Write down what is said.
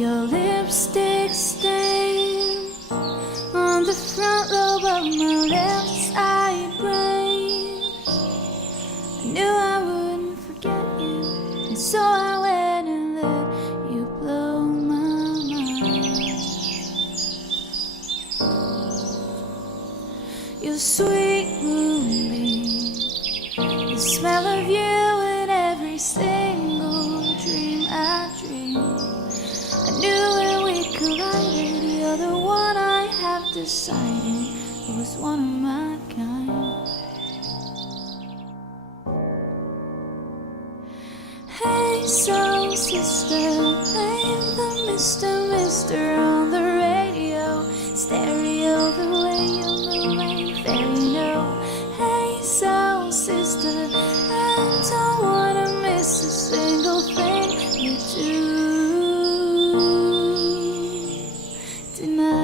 Your lipstick stains on the front lobe of my left side brain. I knew I wouldn't forget you, and so I went and let you blow my mind. Your sweet moonbeam, the smell of you in every single dream I dream. I knew when we collided, you're the one I have decided was one of my kind. Hey, soul sister, name the Mr. on the radio. Stereo, the way you move ain't fair, you know. Hey, soul sister, I don't wanna miss a single thing you do tonight.